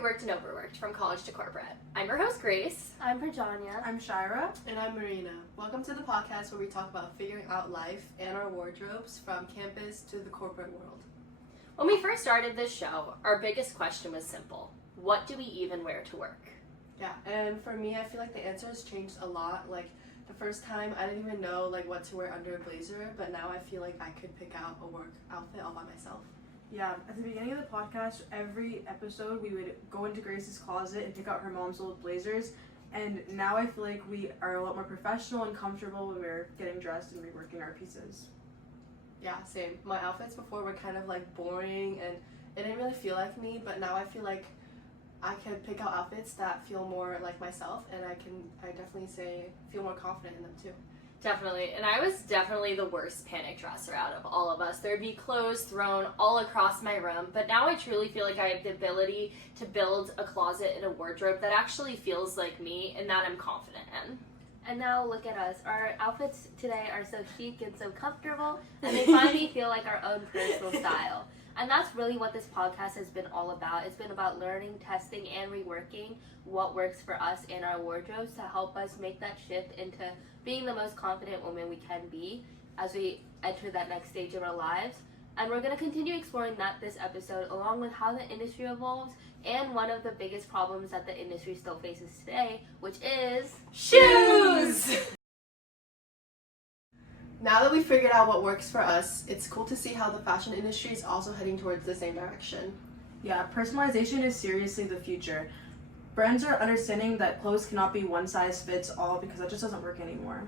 Reworked and Overworked from college to corporate. I'm your host, Grace. I'm Prajanya. I'm Shira. And I'm Marina. Welcome to the podcast where we talk about figuring out life and our wardrobes from campus to the corporate world. When we first started this show, our biggest question was simple. What do we even wear to work? Yeah, and for me, I feel like the answer has changed a lot. Like, the first time, I didn't even know what to wear under a blazer, but now I feel like I could pick out a work outfit all by myself. Yeah, at the beginning of the podcast, every episode we would go into Grace's closet and pick out her mom's old blazers. And now I feel like we are a lot more professional and comfortable when we're getting dressed and reworking our pieces. Yeah, same. My outfits before were kind of boring and it didn't really feel like me, but now I feel like I can pick out outfits that feel more like myself, and I definitely feel more confident in them too. Definitely, and I was definitely the worst panic dresser out of all of us. There'd be clothes thrown all across my room, but now I truly feel like I have the ability to build a closet and a wardrobe that actually feels like me and that I'm confident in. And now look at us. Our outfits today are so chic and so comfortable, and they finally feel like our own personal style. And that's really what this podcast has been all about. It's been about learning, testing, and reworking what works for us in our wardrobes to help us make that shift into being the most confident woman we can be as we enter that next stage of our lives. And we're going to continue exploring that this episode, along with how the industry evolves and one of the biggest problems that the industry still faces today, which is shoes! Now that we figured out what works for us, it's cool to see how the fashion industry is also heading towards the same direction. Yeah, personalization is seriously the future. Brands are understanding that clothes cannot be one size fits all because that just doesn't work anymore.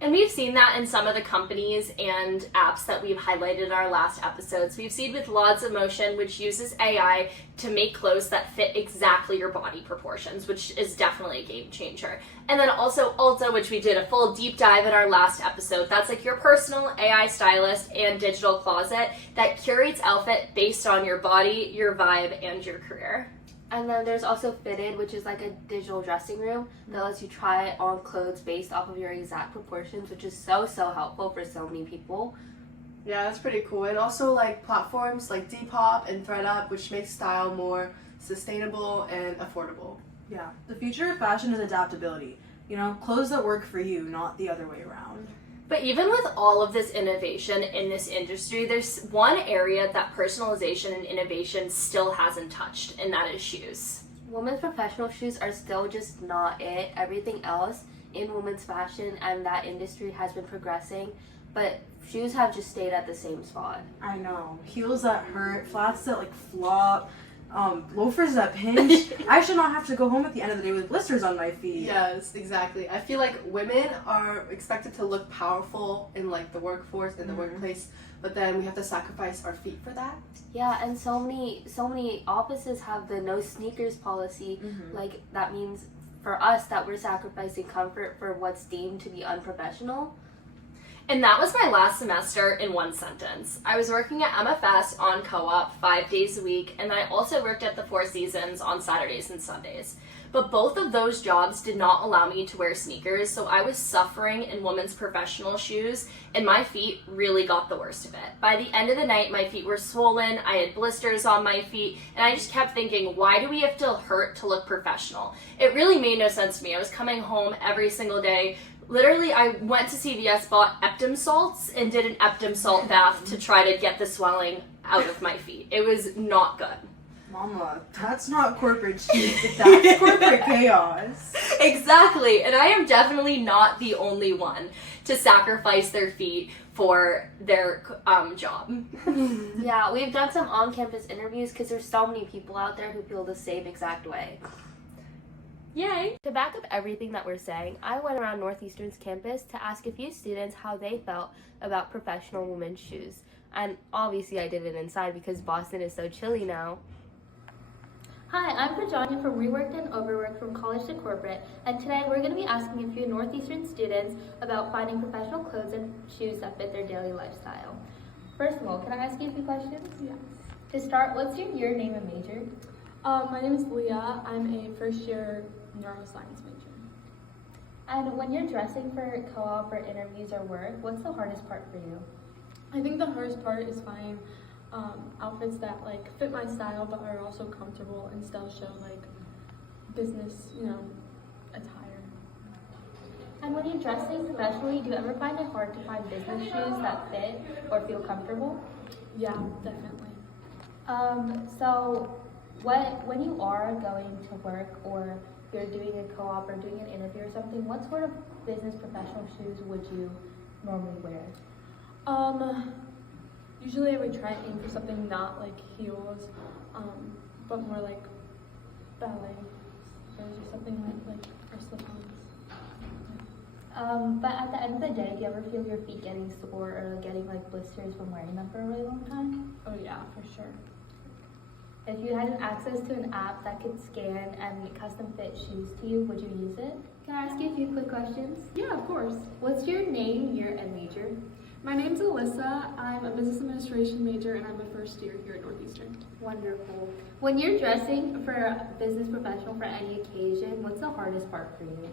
And we've seen that in some of the companies and apps that we've highlighted in our last episodes. We've seen with Lots of Motion, which uses AI to make clothes that fit exactly your body proportions, which is definitely a game changer. And then also Ulta, which we did a full deep dive in our last episode. That's your personal AI stylist and digital closet that curates outfit based on your body, your vibe, and your career. And then there's also Fitted, which is a digital dressing room that lets you try on clothes based off of your exact proportions, which is so helpful for so many people. Yeah, that's pretty cool. And also platforms like Depop and ThredUp, which make style more sustainable and affordable. Yeah, the future of fashion is adaptability. Clothes that work for you, not the other way around. But even with all of this innovation in this industry, there's one area that personalization and innovation still hasn't touched, and that is shoes. Women's professional shoes are still just not it. Everything else in women's fashion and that industry has been progressing, but shoes have just stayed at the same spot. I know. Heels that hurt, flats that flop, loafers that pinch. I should not have to go home at the end of the day with blisters on my feet. Yes, exactly. I feel like women are expected to look powerful in the workforce, in the workplace, but then we have to sacrifice our feet for that. Yeah, and so many offices have the no sneakers policy. That means for us that we're sacrificing comfort for what's deemed to be unprofessional. And that was my last semester in one sentence. I was working at MFS on co-op 5 days a week, and then I also worked at the Four Seasons on Saturdays and Sundays. But both of those jobs did not allow me to wear sneakers, so I was suffering in women's professional shoes, and my feet really got the worst of it. By the end of the night, my feet were swollen, I had blisters on my feet, and I just kept thinking, why do we have to hurt to look professional? It really made no sense to me. I was coming home every single day. Literally, I went to CVS, bought Epsom salts, and did an Epsom salt bath to try to get the swelling out of my feet. It was not good. Mama, that's not corporate chic, that's corporate chaos. Exactly, and I am definitely not the only one to sacrifice their feet for their job. Yeah, we've done some on-campus interviews because there's so many people out there who feel the same exact way. Yay! To back up everything that we're saying, I went around Northeastern's campus to ask a few students how they felt about professional women's shoes. And obviously I did it inside because Boston is so chilly now. Hi, I'm Prajanya from Reworked and Overworked from college to corporate, and today we're going to be asking a few Northeastern students about finding professional clothes and shoes that fit their daily lifestyle. First of all, can I ask you a few questions? Yes. To start, what's your year, name, and major? My name is Leah. I'm a first-year neuroscience major. And when you're dressing for co-op or interviews or work, what's the hardest part for you? I think the hardest part is finding outfits that like fit my style but are also comfortable and still show like business, attire. And when you're dressing professionally, do you ever find it hard to find business shoes that fit or feel comfortable? Yeah, definitely. So when you are going to work or you're doing a co-op or doing an interview or something, what sort of business professional shoes would you normally wear? Usually I would try and aim for something not like heels, but more like ballet or something like or slip-ons. But at the end of the day, do you ever feel your feet getting sore or like, getting like blisters from wearing them for a really long time? Oh yeah, for sure. If you had access to an app that could scan and custom fit shoes to you, would you use it? Can I ask you a few quick questions? Yeah, of course. What's your name, year, and major? My name's Alyssa. I'm a business administration major and I'm a first year here at Northeastern. Wonderful. When you're dressing for a business professional for any occasion, what's the hardest part for you?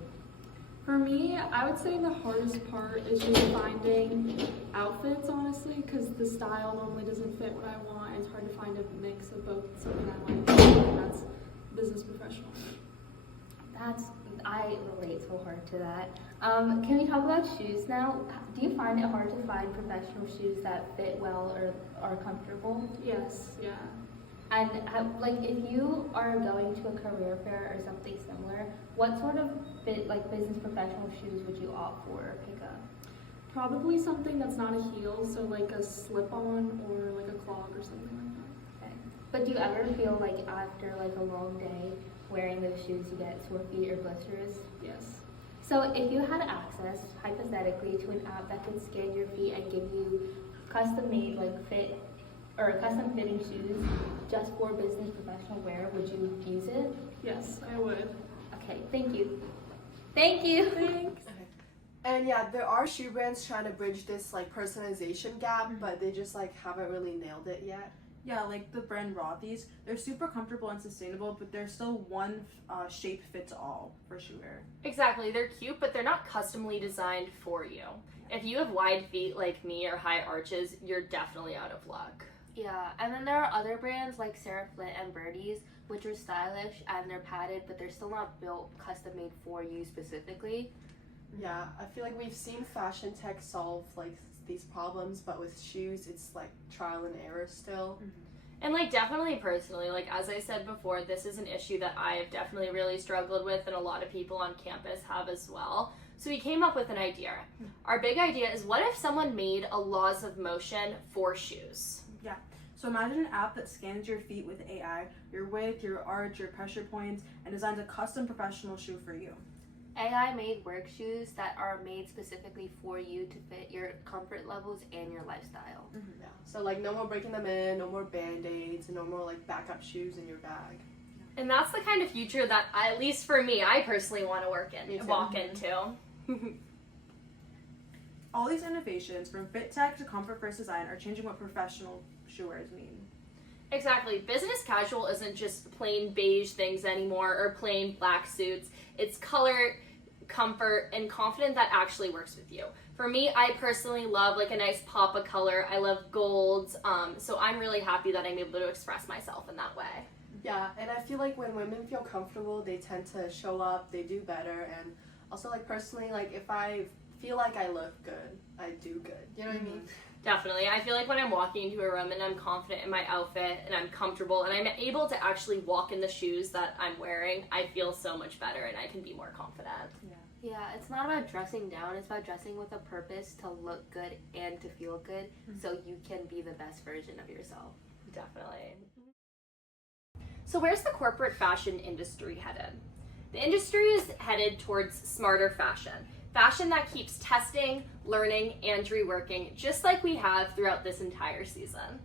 For me, I would say the hardest part is just finding outfits, honestly, because the style normally doesn't fit what I want. It's hard to find a mix of both something I like and that's business professional. I relate so hard to that. Can we talk about shoes now? Do you find it hard to find professional shoes that fit well or are comfortable? Yes, yeah. And if you are going to a career fair or something similar, what sort of business professional shoes would you opt for or pick up? Probably something that's not a heel, so like a slip-on or like a clog or something like that. Okay. But do you ever feel like after like a long day wearing those shoes you get sore feet or blisters? Yes. So if you had access, hypothetically, to an app that could scan your feet and give you custom-made fit or custom-fitting shoes just for business professional wear, would you use it? Yes, I would. Okay, thank you. Thank you. Thanks. Okay. And yeah, there are shoe brands trying to bridge this personalization gap, but they just haven't really nailed it yet. Yeah, like the brand Rothy's, they're super comfortable and sustainable, but they're still one shape fits all for shoe wear. Exactly, they're cute, but they're not customly designed for you. If you have wide feet like me or high arches, you're definitely out of luck. Yeah, and then there are other brands like Sarah Flint and Birdie's, which are stylish and they're padded, but they're still not built custom made for you specifically. Yeah, I feel like we've seen fashion tech solve these problems, but with shoes, it's trial and error still. And definitely personally, as I said before, this is an issue that I have definitely really struggled with, and a lot of people on campus have as well. So we came up with an idea. Our big idea is, what if someone made a laws of motion for shoes? Yeah. So imagine an app that scans your feet with AI, your width, your arch, your pressure points, and designs a custom professional shoe for you. AI made work shoes that are made specifically for you to fit your comfort levels and your lifestyle. Yeah. So no more breaking them in, no more band-aids, and no more backup shoes in your bag. And that's the kind of future that, at least for me, I personally want to walk into. All these innovations, from fit tech to comfort first design, are changing what professional shoe wearers mean. Exactly. Business casual isn't just plain beige things anymore or plain black suits. It's color, comfort, and confidence that actually works with you. For me, I personally love a nice pop of color. I love golds, so I'm really happy that I'm able to express myself in that way. Yeah, and I feel like when women feel comfortable, they tend to show up, they do better, and also personally, if I feel like I look good, I do good. You know what I mean? Definitely. I feel like when I'm walking into a room and I'm confident in my outfit and I'm comfortable and I'm able to actually walk in the shoes that I'm wearing, I feel so much better and I can be more confident. Yeah, it's not about dressing down, it's about dressing with a purpose to look good and to feel good so you can be the best version of yourself. Definitely. So where's the corporate fashion industry headed? The industry is headed towards smarter fashion. Fashion that keeps testing, learning, and reworking, just like we have throughout this entire season.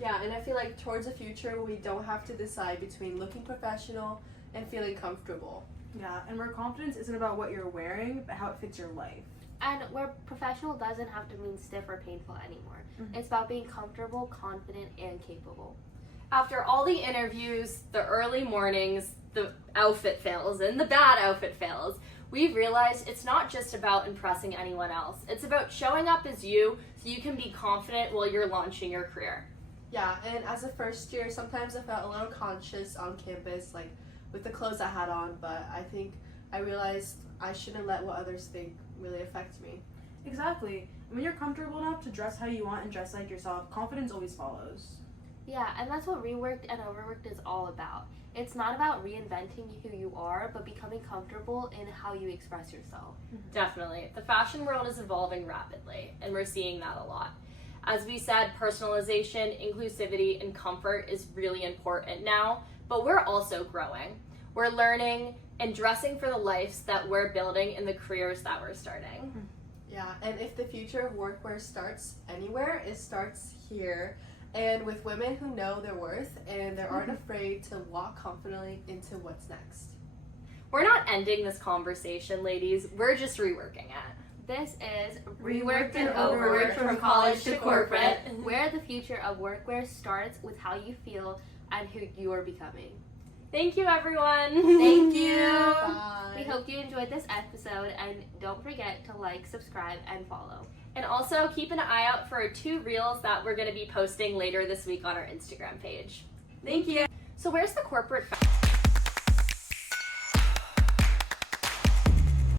Yeah, and I feel like towards the future, we don't have to decide between looking professional and feeling comfortable. Yeah, and where confidence isn't about what you're wearing, but how it fits your life. And where professional doesn't have to mean stiff or painful anymore. It's about being comfortable, confident, and capable. After all the interviews, the early mornings, the outfit fails, and the bad outfit fails, we've realized it's not just about impressing anyone else. It's about showing up as you so you can be confident while you're launching your career. Yeah, and as a first year, sometimes I felt a little conscious on campus, like with the clothes I had on, but I think I realized I shouldn't let what others think really affect me. Exactly. When you're comfortable enough to dress how you want and dress like yourself, confidence always follows. Yeah, and that's what Reworked and Overworked is all about. It's not about reinventing who you are, but becoming comfortable in how you express yourself. Definitely. The fashion world is evolving rapidly, and we're seeing that a lot. As we said, personalization, inclusivity, and comfort is really important now, but we're also growing. We're learning and dressing for the lives that we're building and the careers that we're starting. Yeah, and if the future of workwear starts anywhere, it starts here. And with women who know their worth and they aren't afraid to walk confidently into what's next. We're not ending this conversation, ladies. We're just reworking it. This is Reworked and Overworked from college to corporate, where the future of workwear starts with how you feel and who you are becoming. Thank you, everyone. Thank you. Bye. We hope you enjoyed this episode, and don't forget to like, subscribe, and follow. And also keep an eye out for 2 reels that we're going to be posting later this week on our Instagram page. Thank you. So where's the corporate